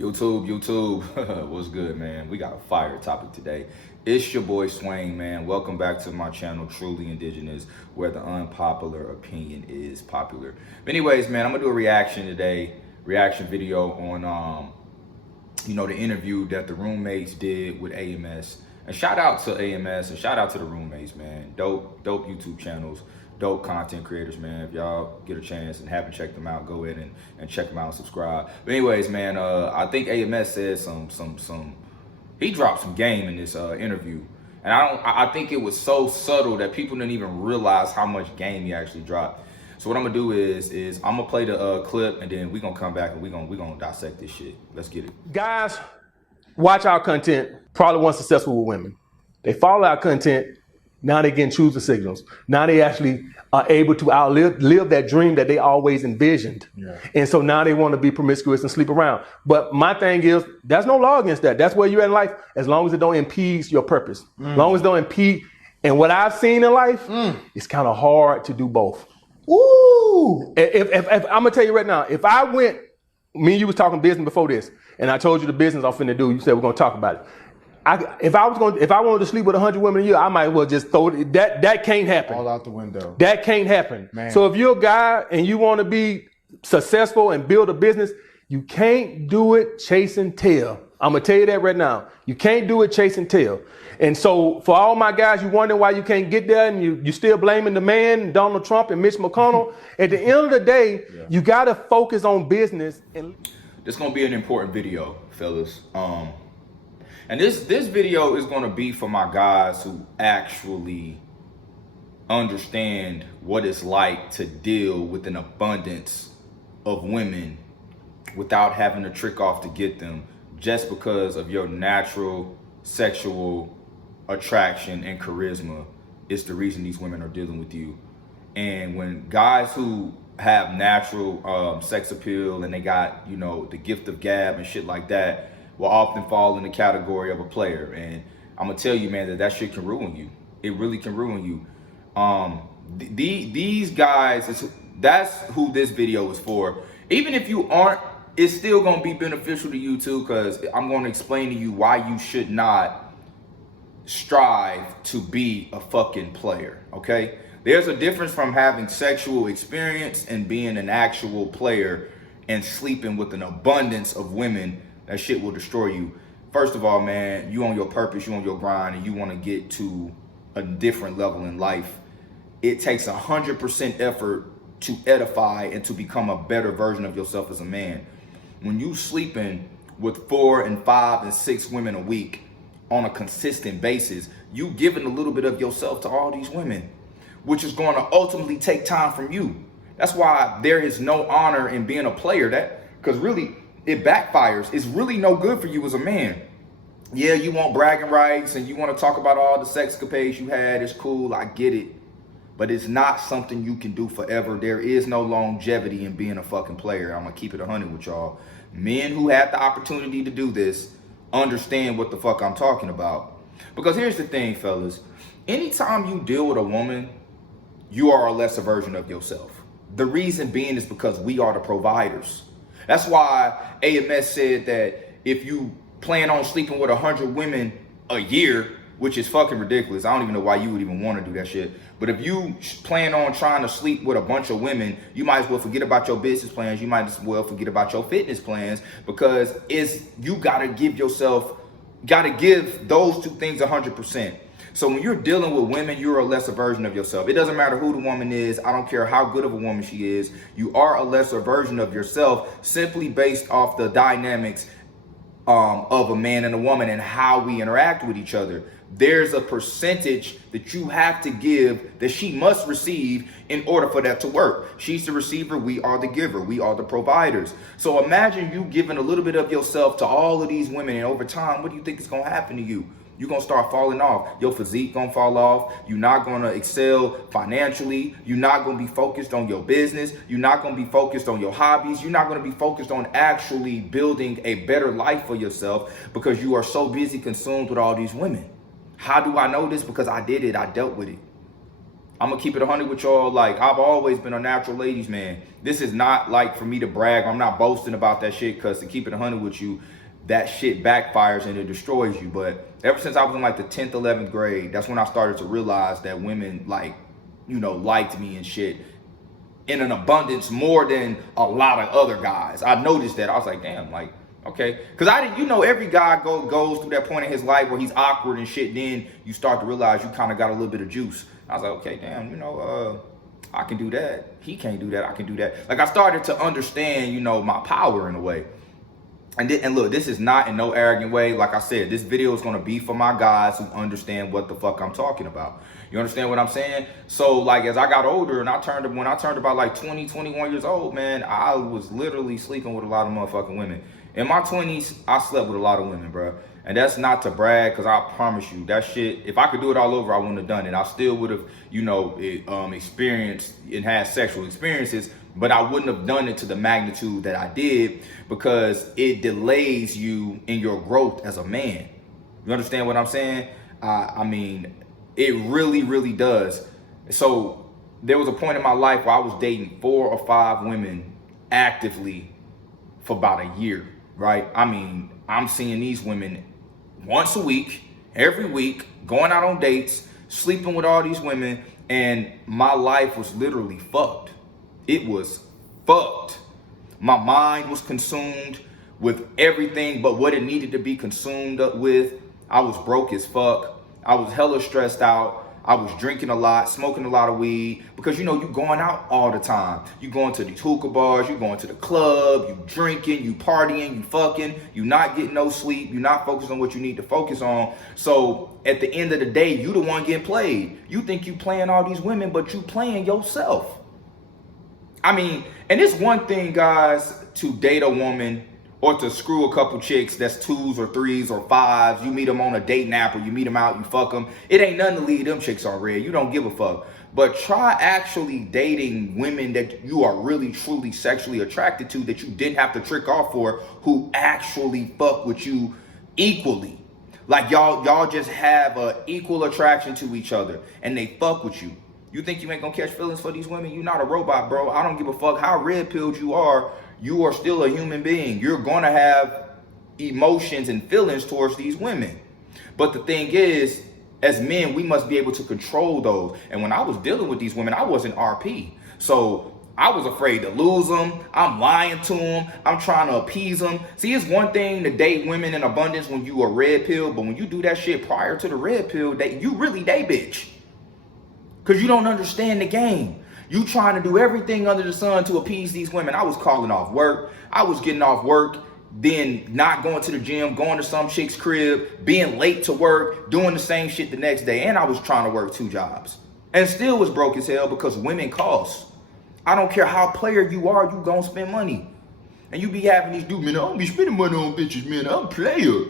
YouTube, what's good, man? We got a fire topic today. It's your boy Swain, man. Welcome back to my channel, Truly Indigenous, where the unpopular opinion is popular. But anyways, man, I'm gonna do a reaction today, reaction video on the interview that the roommates did with AMS. And shout out to AMS and shout out to the roommates, man. Dope YouTube channels, dope content creators, man. If y'all get a chance and haven't checked them out, go ahead and check them out and subscribe. But anyways, man, I think AMS said he dropped some game in this interview. And I think it was so subtle that people didn't even realize how much game he actually dropped. So what I'm gonna do is I'm gonna play the clip, and then we're gonna come back and we're gonna dissect this shit. Let's get it. Guys, watch our content, probably one successful with women. They follow our content, now they can choose the signals. Now they actually are able to live that dream that they always envisioned. Yeah. And so now they want to be promiscuous and sleep around. But my thing is, there's no law against that. That's where you're in life, as long as it don't impede your purpose. As long as it don't impede. And what I've seen in life, it's kind of hard to do both. Ooh. If I'm gonna tell you right now, if I went, me and you was talking business before this, and I told you the business I'm finna do, you said we're gonna talk about it. If I wanted to sleep with 100 women a year, I might as well just throw it. That can't happen. All out the window. That can't happen. Man. So if you're a guy and you want to be successful and build a business, you can't do it chasing tail. I'm gonna tell you that right now. You can't do it chasing tail. And so for all my guys, you wondering why you can't get there, and you still blaming the man, Donald Trump and Mitch McConnell. At the end of the day, you gotta focus on business. And this is gonna be an important video, fellas. And this video is gonna be for my guys who actually understand what it's like to deal with an abundance of women without having to trick off to get them, just because of your natural sexual attraction and charisma is the reason these women are dealing with you. And when guys who have natural sex appeal and they got, the gift of gab and shit like that, will often fall in the category of a player. And I'm gonna tell you, man, that shit can ruin you. It really can ruin you. These guys, that's who this video is for. Even if you aren't, it's still gonna be beneficial to you too, because I'm gonna explain to you why you should not strive to be a fucking player, okay? There's a difference from having sexual experience and being an actual player and sleeping with an abundance of women. That shit will destroy you. First of all, man, you on your purpose, you on your grind, and you want to get to a different level in life. It takes 100% effort to edify and to become a better version of yourself as a man. When you sleeping with 4 and 5 and 6 women a week on a consistent basis, you giving a little bit of yourself to all these women, which is going to ultimately take time from you. That's why there is no honor in being a player, because really, it backfires. It's really no good for you as a man. Yeah, you want bragging rights and you want to talk about all the sexcapades you had. It's cool, I get it. But it's not something you can do forever. There is no longevity in being a fucking player. I'm going to keep it 100 with y'all. Men who had the opportunity to do this understand what the fuck I'm talking about. Because here's the thing, fellas. Anytime you deal with a woman, you are a lesser version of yourself. The reason being is because we are the providers. That's why AMS said that if you plan on sleeping with 100 women a year, which is fucking ridiculous. I don't even know why you would even want to do that shit. But if you plan on trying to sleep with a bunch of women, you might as well forget about your business plans. You might as well forget about your fitness plans, because you gotta give those two things 100%. So when you're dealing with women, you're a lesser version of yourself. It doesn't matter who the woman is. I don't care how good of a woman she is. You are a lesser version of yourself, simply based off the dynamics of a man and a woman and how we interact with each other. There's a percentage that you have to give that she must receive in order for that to work. She's the receiver, we are the giver, we are the providers. So imagine you giving a little bit of yourself to all of these women, and over time, what do you think is gonna happen to you? You're gonna start falling off. Your physique gonna fall off. You're not gonna excel financially. You're not gonna be focused on your business. You're not gonna be focused on your hobbies. You're not gonna be focused on actually building a better life for yourself, because you are so busy consumed with all these women. How do I know this? Because I did it. I dealt with it. I'm gonna keep it 100 with y'all. Like, I've always been a natural ladies man. This is not like for me to brag. I'm not boasting about that shit, because to keep it 100 with you, that shit backfires and it destroys you. But ever since I was in like the 10th, 11th grade, that's when I started to realize that women, like, you know, liked me and shit in an abundance more than a lot of other guys. I noticed that. I was like, damn, like, okay. Because I didn't, you know, every guy goes through that point in his life where he's awkward and shit. Then you start to realize you kind of got a little bit of juice. I was like, okay, damn, you know, I can do that. He can't do that. I can do that. Like, I started to understand, you know, my power in a way. And look, this is not in no arrogant way. Like I said, this video is going to be for my guys who understand what the fuck I'm talking about. You understand what I'm saying? So, like, as I got older and when I turned about like 20, 21 years old, man, I was literally sleeping with a lot of motherfucking women. In my 20s, I slept with a lot of women, bro. And that's not to brag, because I promise you, that shit, if I could do it all over, I wouldn't have done it. I still would have, you know, experienced and had sexual experiences, but I wouldn't have done it to the magnitude that I did, because it delays you in your growth as a man. You understand what I'm saying? I mean, it really, really does. So there was a point in my life where I was dating 4 or 5 women actively for about a year, right? I mean, I'm seeing these women once a week, every week, going out on dates, sleeping with all these women, and my life was literally fucked. It was fucked. My mind was consumed with everything but what it needed to be consumed with. I was broke as fuck. I was hella stressed out. I was drinking a lot, smoking a lot of weed, because, you know, you going out all the time. You going to these hookah bars, you going to the club, you drinking, you partying, you fucking, you not getting no sleep, you not focused on what you need to focus on. So at the end of the day, you the one getting played. You think you playing all these women, but you playing yourself. I mean, and it's one thing, guys, to date a woman or to screw a couple chicks that's 2s or 3s or 5s. You meet them on a dating app, or you meet them out, you fuck them. It ain't nothing to leave them chicks on red. You don't give a fuck. But try actually dating women that you are really, truly sexually attracted to, that you didn't have to trick off for, who actually fuck with you equally. Like, y'all just have an equal attraction to each other, and they fuck with you. You think you ain't gonna catch feelings for these women? You're not a robot, bro. I don't give a fuck how red-pilled you are. You are still a human being. You're gonna have emotions and feelings towards these women. But the thing is, as men, we must be able to control those. And when I was dealing with these women, I wasn't RP. So I was afraid to lose them. I'm lying to them. I'm trying to appease them. See, it's one thing to date women in abundance when you are red pill, but when you do that shit prior to the red pill, you really they bitch. Because you don't understand the game. You trying to do everything under the sun to appease these women. I was calling off work. I was getting off work, then not going to the gym, going to some chick's crib, being late to work, doing the same shit the next day. And I was trying to work 2 jobs. And still was broke as hell, because women cost. I don't care how player you are, you gonna spend money. And you be having these dudes, man, I don't be spending money on bitches, man. I'm a player.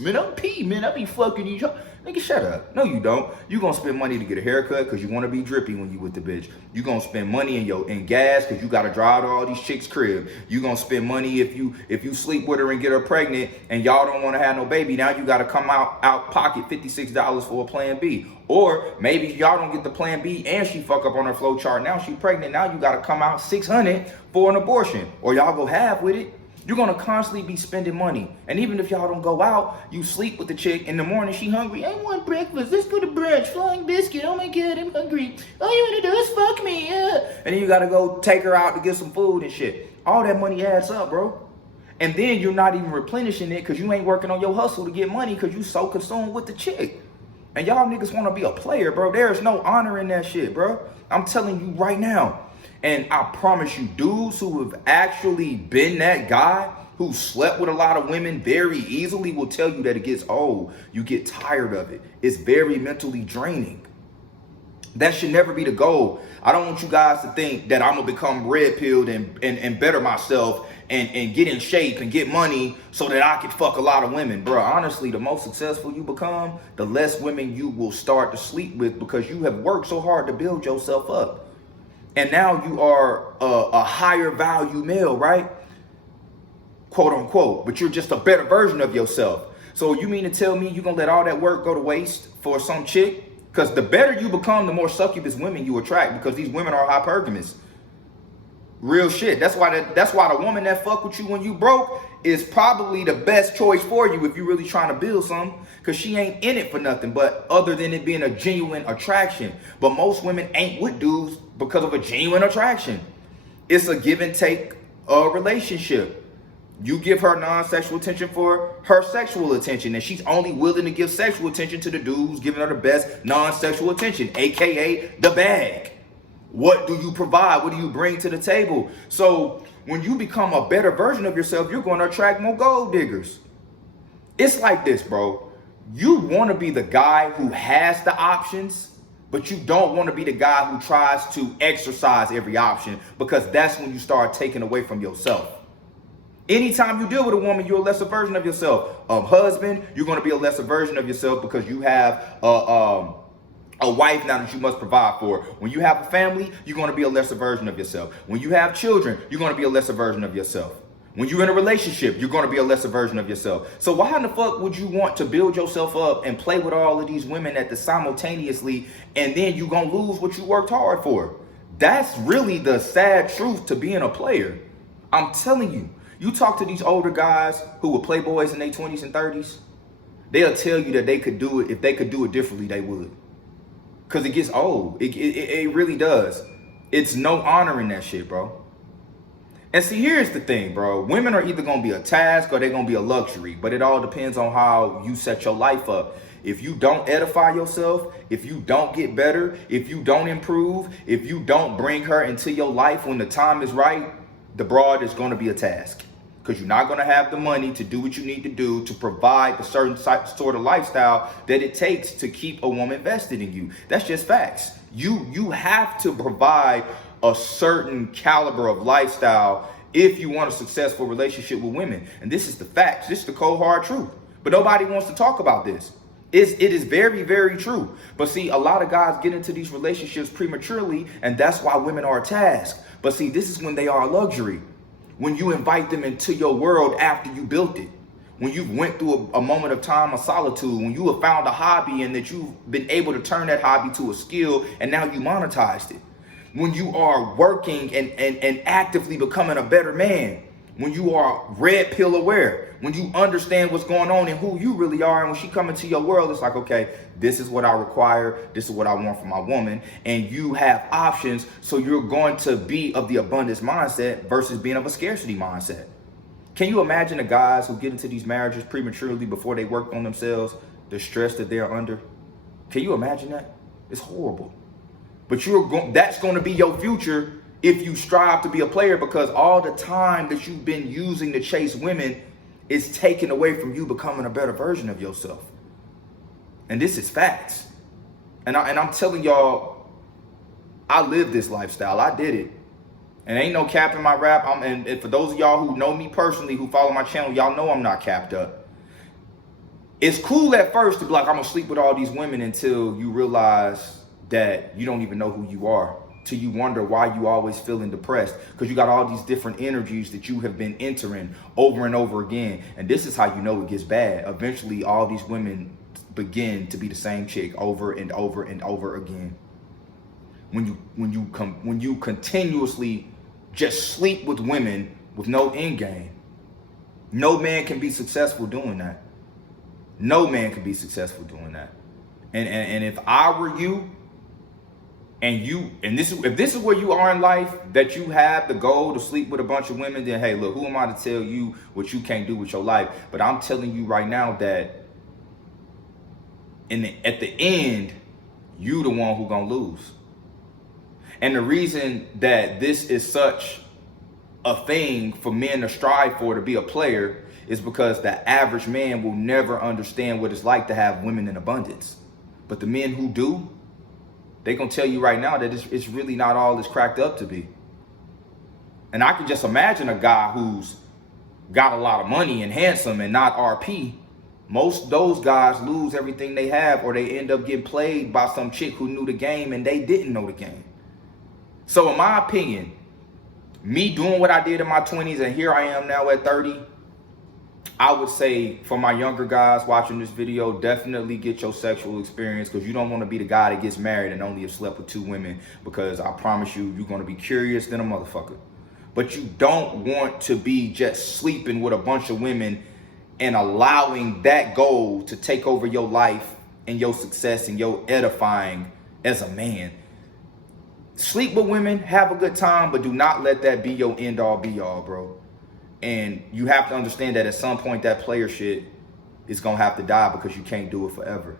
Man, I'm P, man. I be fucking these. Nigga, shut up. No, you don't. You gonna spend money to get a haircut because you want to be drippy when you with the bitch. You gonna spend money in gas because you gotta drive to all these chicks' crib. You gonna spend money if you sleep with her and get her pregnant and y'all don't want to have no baby. Now you gotta come out pocket $56 for a plan B. Or maybe y'all don't get the plan B and she fuck up on her flow chart. Now she pregnant. Now you gotta come out $600 for an abortion. Or y'all go half with it. You're gonna constantly be spending money. And even if y'all don't go out, you sleep with the chick. In the morning, she hungry. I want breakfast. Let's go to brunch. Flying biscuit. Oh my God, I'm hungry. All you wanna do is fuck me. Yeah. And then you gotta go take her out to get some food and shit. All that money adds up, bro. And then you're not even replenishing it because you ain't working on your hustle to get money because you so consumed with the chick. And y'all niggas wanna be a player, bro. There's no honor in that shit, bro. I'm telling you right now. And I promise you, dudes who have actually been that guy who slept with a lot of women very easily will tell you that it gets old. You get tired of it. It's very mentally draining. That should never be the goal. I don't want you guys to think that I'm going to become red-pilled and better myself and get in shape and get money so that I can fuck a lot of women. Bro, honestly, the more successful you become, the less women you will start to sleep with because you have worked so hard to build yourself up. And now you are a higher value male, right? Quote unquote. But you're just a better version of yourself. So you mean to tell me you're going to let all that work go to waste for some chick Because the better you become, the more succubus women you attract, because these women are hypergamous. Real shit. That's why the woman that fuck with you when you broke is probably the best choice for you if you're really trying to build something, because she ain't in it for nothing but other than it being a genuine attraction. But most women ain't with dudes because of a genuine attraction. It's a give and take relationship. You give her non-sexual attention for her sexual attention, and she's only willing to give sexual attention to the dude who's giving her the best non-sexual attention, aka the bag. What do you provide? What do you bring to the table? So when you become a better version of yourself, you're going to attract more gold diggers. It's like this, bro. You want to be the guy who has the options, but you don't want to be the guy who tries to exercise every option, because that's when you start taking away from yourself. Anytime you deal with a woman, you're a lesser version of yourself. Husband, you're going to be a lesser version of yourself because you have a wife now that you must provide for. When you have a family, you're going to be a lesser version of yourself. When you have children, you're going to be a lesser version of yourself. When you're in a relationship, you're going to be a lesser version of yourself. So why in the fuck would you want to build yourself up and play with all of these women at the simultaneously, and then you're going to lose what you worked hard for? That's really the sad truth to being a player. I'm telling you. You talk to these older guys who were playboys in their 20s and 30s, they'll tell you that they could do it. If they could do it differently, they would. Because it gets old. It really does. It's no honor in that shit, bro. And see, here's the thing, bro. Women are either going to be a task or they're going to be a luxury. But it all depends on how you set your life up. If you don't edify yourself, if you don't get better, if you don't improve, if you don't bring her into your life when the time is right, the broad is going to be a task. Because you're not going to have the money to do what you need to do to provide the certain sort of lifestyle that it takes to keep a woman vested in you. That's just facts. You have to provide a certain caliber of lifestyle if you want a successful relationship with women. And this is the facts. This is the cold hard truth. But nobody wants to talk about this. It is very, very true. But see, a lot of guys get into these relationships prematurely, and that's why women are a task. But see, this is when they are a luxury. When you invite them into your world after you built it. When you went through a moment of time of solitude. When you have found a hobby and that you've been able to turn that hobby to a skill and now you monetized it. When you are working and actively becoming a better man. When you are red pill aware. When you understand what's going on and who you really are. And when she comes into your world, it's like, okay, this is what I require. This is what I want from my woman. And you have options. So you're going to be of the abundance mindset versus being of a scarcity mindset. Can you imagine the guys who get into these marriages prematurely before they work on themselves, the stress that they're under? Can you imagine that? It's horrible. But that's going to be your future if you strive to be a player, because all the time that you've been using to chase women is taken away from you becoming a better version of yourself. And this is facts. And I'm telling y'all, I live this lifestyle. I did it. And ain't no cap in my rap. And for those of y'all who know me personally, who follow my channel, y'all know I'm not capped up. It's cool at first to be like, I'm going to sleep with all these women until you realize that you don't even know who you are. Till you wonder why you always feeling depressed, because you got all these different energies that you have been entering over and over again. And this is how you know it gets bad. Eventually, all these women begin to be the same chick over and over and over again. When you continuously just sleep with women with no end game, no man can be successful doing that. No man can be successful doing that. And if I were you, if this is where you are in life, that you have the goal to sleep with a bunch of women, then hey, look, who am I to tell you what you can't do with your life? But I'm telling you right now that at the end, you the one who gonna lose. And the reason that this is such a thing for men to strive for, to be a player, is because the average man will never understand what it's like to have women in abundance. But the men who do, they're going to tell you right now that it's really not all it's cracked up to be. And I can just imagine a guy who's got a lot of money and handsome and not RP. Most of those guys lose everything they have, or they end up getting played by some chick who knew the game and they didn't know the game. So in my opinion, me doing what I did in my 20s and here I am now at 30, I would say for my younger guys watching this video, definitely get your sexual experience, because you don't want to be the guy that gets married and only have slept with 2 women, because I promise you, you're going to be curious than a motherfucker. But you don't want to be just sleeping with a bunch of women and allowing that goal to take over your life and your success and your edifying as a man. Sleep with women, have a good time, but do not let that be your end all be all, bro. And you have to understand that at some point that player shit is gonna have to die, because you can't do it forever.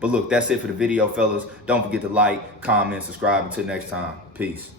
But look, that's it for the video, fellas. Don't forget to like, comment, subscribe. Until next time, peace.